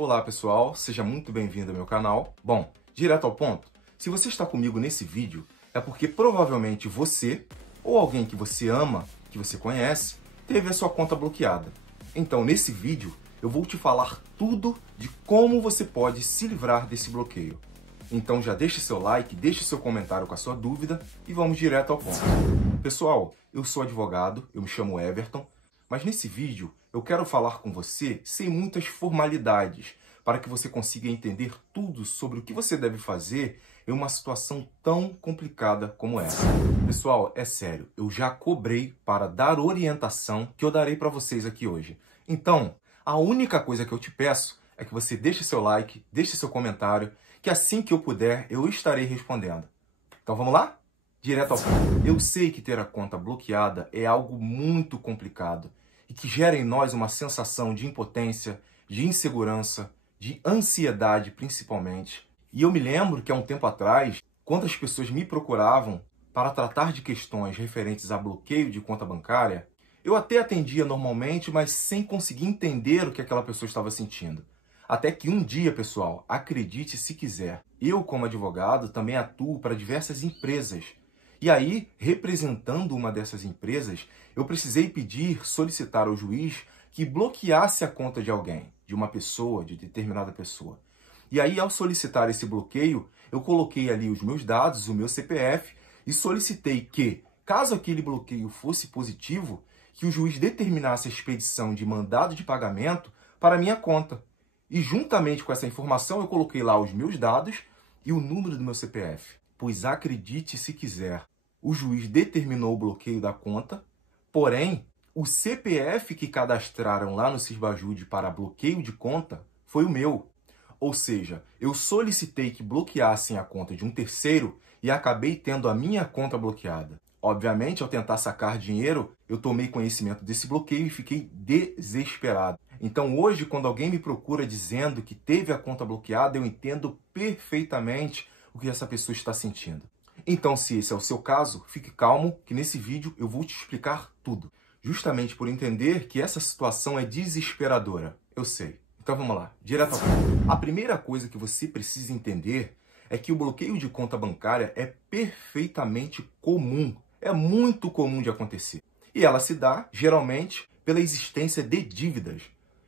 Olá pessoal, seja muito bem-vindo ao meu canal. Bom, direto ao ponto, se você está comigo nesse vídeo é porque provavelmente você ou alguém que você ama, que você conhece, teve a sua conta bloqueada. Então nesse vídeo eu vou te falar tudo de como você pode se livrar desse bloqueio. Então já deixe seu like, deixe seu comentário com a sua dúvida e vamos direto ao ponto. Pessoal, eu sou advogado, eu me chamo Everton, mas nesse vídeo eu quero falar com você sem muitas formalidades, para que você consiga entender tudo sobre o que você deve fazer em uma situação tão complicada como essa. Pessoal, é sério, eu já cobrei para dar orientação que eu darei para vocês aqui hoje. Então, a única coisa que eu te peço é que você deixe seu like, deixe seu comentário, que assim que eu puder, eu estarei respondendo. Então vamos lá? Direto ao ponto. Eu sei que ter a conta bloqueada é algo muito complicado e que gera em nós uma sensação de impotência, de insegurança, de ansiedade principalmente. E eu me lembro que há um tempo atrás, quantas pessoas me procuravam para tratar de questões referentes a bloqueio de conta bancária, eu até atendia normalmente, mas sem conseguir entender o que aquela pessoa estava sentindo. Até que um dia, pessoal, acredite se quiser, eu como advogado também atuo para diversas empresas. E aí, representando uma dessas empresas, eu precisei solicitar ao juiz que bloqueasse a conta de alguém, de uma pessoa, de determinada pessoa. E aí, ao solicitar esse bloqueio, eu coloquei ali os meus dados, o meu CPF, e solicitei que, caso aquele bloqueio fosse positivo, que o juiz determinasse a expedição de mandado de pagamento para a minha conta. E juntamente com essa informação, eu coloquei lá os meus dados e o número do meu CPF. Pois acredite se quiser, o juiz determinou o bloqueio da conta, porém, o CPF que cadastraram lá no Sisbajude para bloqueio de conta foi o meu. Ou seja, eu solicitei que bloqueassem a conta de um terceiro e acabei tendo a minha conta bloqueada. Obviamente, ao tentar sacar dinheiro, eu tomei conhecimento desse bloqueio e fiquei desesperado. Então hoje, quando alguém me procura dizendo que teve a conta bloqueada, eu entendo perfeitamente o que essa pessoa está sentindo. Então, se esse é o seu caso, fique calmo que nesse vídeo eu vou te explicar tudo. Justamente por entender que essa situação é desesperadora. Eu sei. Então vamos lá, direto ao ponto. A primeira coisa que você precisa entender é que o bloqueio de conta bancária é perfeitamente comum. É muito comum de acontecer. E ela se dá, geralmente, pela existência de dívidas.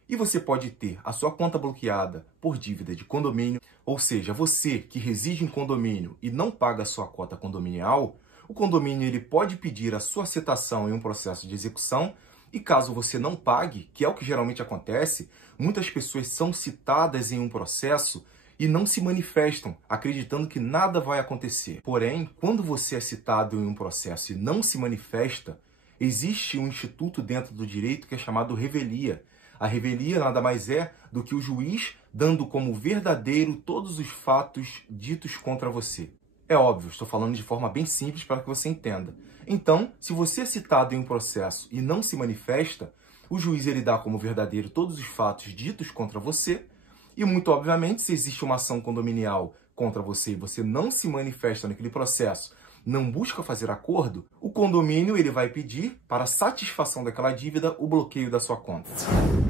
E você pode ter a sua conta bloqueada por dívida de condomínio, ou seja, você que reside em condomínio e não paga a sua cota condominial, o condomínio ele pode pedir a sua citação em um processo de execução e caso você não pague, que é o que geralmente acontece, muitas pessoas são citadas em um processo e não se manifestam, acreditando que nada vai acontecer. Porém, quando você é citado em um processo e não se manifesta, existe um instituto dentro do direito que é chamado revelia. A revelia nada mais é do que o juiz dando como verdadeiro todos os fatos ditos contra você. É óbvio, estou falando de forma bem simples para que você entenda. Então, se você é citado em um processo e não se manifesta, o juiz ele dá como verdadeiro todos os fatos ditos contra você e, muito obviamente, se existe uma ação condominial contra você e você não se manifesta naquele processo, não busca fazer acordo, o condomínio ele vai pedir, para satisfação daquela dívida, o bloqueio da sua conta.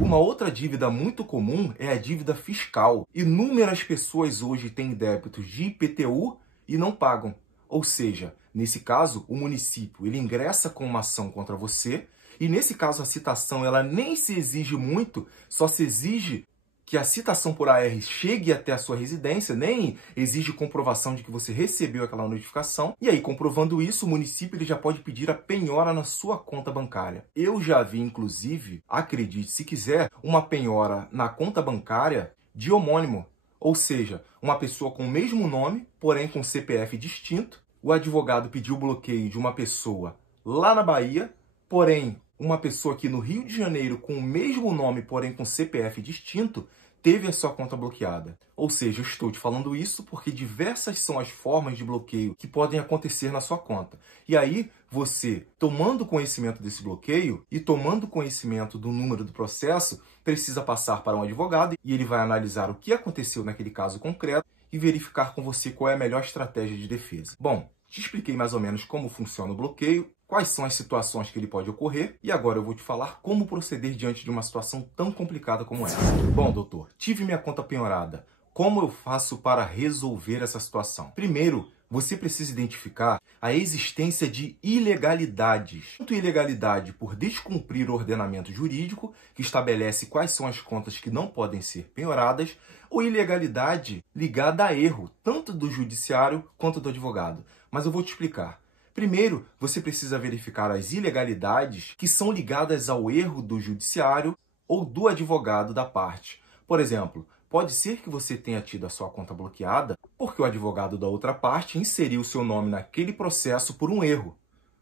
Uma outra dívida muito comum é a dívida fiscal. Inúmeras pessoas hoje têm débitos de IPTU e não pagam. Ou seja, nesse caso, o município ele ingressa com uma ação contra você e, nesse caso, a citação ela nem se exige muito, só se exige que a citação por AR chegue até a sua residência, nem exige comprovação de que você recebeu aquela notificação. E aí, comprovando isso, o município ele já pode pedir a penhora na sua conta bancária. Eu já vi, inclusive, acredite se quiser, uma penhora na conta bancária de homônimo. Ou seja, uma pessoa com o mesmo nome, porém com CPF distinto. O advogado pediu o bloqueio de uma pessoa lá na Bahia, porém uma pessoa aqui no Rio de Janeiro com o mesmo nome, porém com CPF distinto, teve a sua conta bloqueada. Ou seja, eu estou te falando isso porque diversas são as formas de bloqueio que podem acontecer na sua conta. E aí, você, tomando conhecimento desse bloqueio e tomando conhecimento do número do processo, precisa passar para um advogado e ele vai analisar o que aconteceu naquele caso concreto e verificar com você qual é a melhor estratégia de defesa. Bom, te expliquei mais ou menos como funciona o bloqueio, quais são as situações que ele pode ocorrer e agora eu vou te falar como proceder diante de uma situação tão complicada como essa. Bom, doutor, tive minha conta penhorada. Como eu faço para resolver essa situação? Primeiro, você precisa identificar a existência de ilegalidades. Tanto ilegalidade por descumprir o ordenamento jurídico, que estabelece quais são as contas que não podem ser penhoradas, ou ilegalidade ligada a erro, tanto do judiciário quanto do advogado. Mas eu vou te explicar. Primeiro, você precisa verificar as ilegalidades que são ligadas ao erro do judiciário ou do advogado da parte. Por exemplo, pode ser que você tenha tido a sua conta bloqueada porque o advogado da outra parte inseriu seu nome naquele processo por um erro.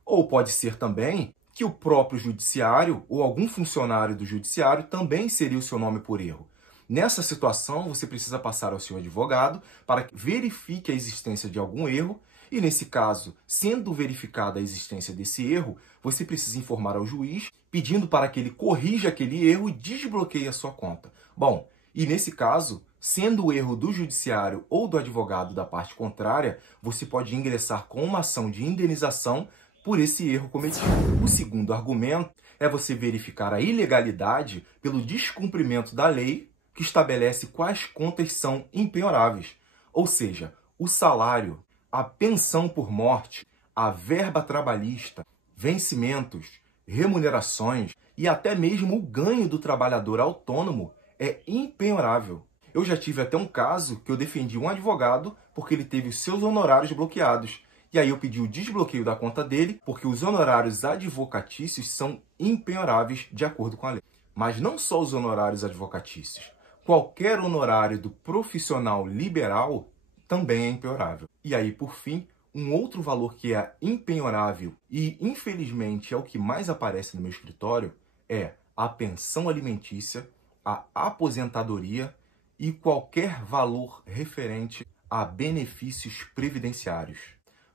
Ou pode ser também que o próprio judiciário ou algum funcionário do judiciário também inseriu seu nome por erro. Nessa situação, você precisa passar ao seu advogado para que verifique a existência de algum erro e, nesse caso, sendo verificada a existência desse erro, você precisa informar ao juiz pedindo para que ele corrija aquele erro e desbloqueie a sua conta. Bom, e nesse caso, sendo o erro do judiciário ou do advogado da parte contrária, você pode ingressar com uma ação de indenização por esse erro cometido. O segundo argumento é você verificar a ilegalidade pelo descumprimento da lei que estabelece quais contas são impenhoráveis, ou seja, o salário, a pensão por morte, a verba trabalhista, vencimentos, remunerações e até mesmo o ganho do trabalhador autônomo é impenhorável. Eu já tive até um caso que eu defendi um advogado porque ele teve os seus honorários bloqueados. E aí eu pedi o desbloqueio da conta dele porque os honorários advocatícios são impenhoráveis de acordo com a lei. Mas não só os honorários advocatícios. Qualquer honorário do profissional liberal também é impenhorável. E aí, por fim, um outro valor que é impenhorável e, infelizmente, é o que mais aparece no meu escritório é a pensão alimentícia, a aposentadoria e qualquer valor referente a benefícios previdenciários.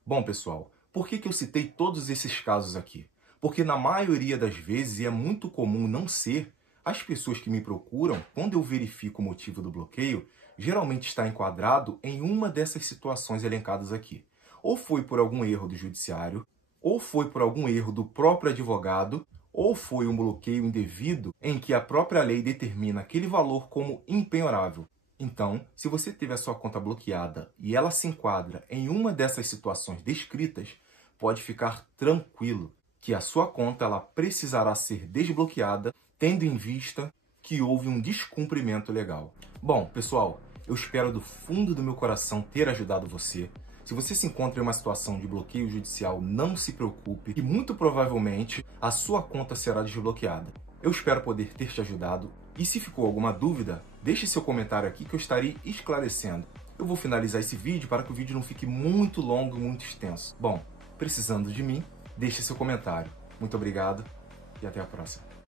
Bom, pessoal, por que eu citei todos esses casos aqui? Porque na maioria das vezes, e é muito comum não ser, as pessoas que me procuram, quando eu verifico o motivo do bloqueio, geralmente está enquadrado em uma dessas situações elencadas aqui. Ou foi por algum erro do judiciário, ou foi por algum erro do próprio advogado, ou foi um bloqueio indevido em que a própria lei determina aquele valor como impenhorável. Então, se você teve a sua conta bloqueada e ela se enquadra em uma dessas situações descritas, pode ficar tranquilo que a sua conta ela precisará ser desbloqueada, tendo em vista que houve um descumprimento legal. Bom, pessoal, eu espero do fundo do meu coração ter ajudado você. Se você se encontra em uma situação de bloqueio judicial, não se preocupe, que muito provavelmente a sua conta será desbloqueada. Eu espero poder ter te ajudado e se ficou alguma dúvida, deixe seu comentário aqui que eu estarei esclarecendo. Eu vou finalizar esse vídeo para que o vídeo não fique muito longo e muito extenso. Bom, precisando de mim, deixe seu comentário. Muito obrigado e até a próxima.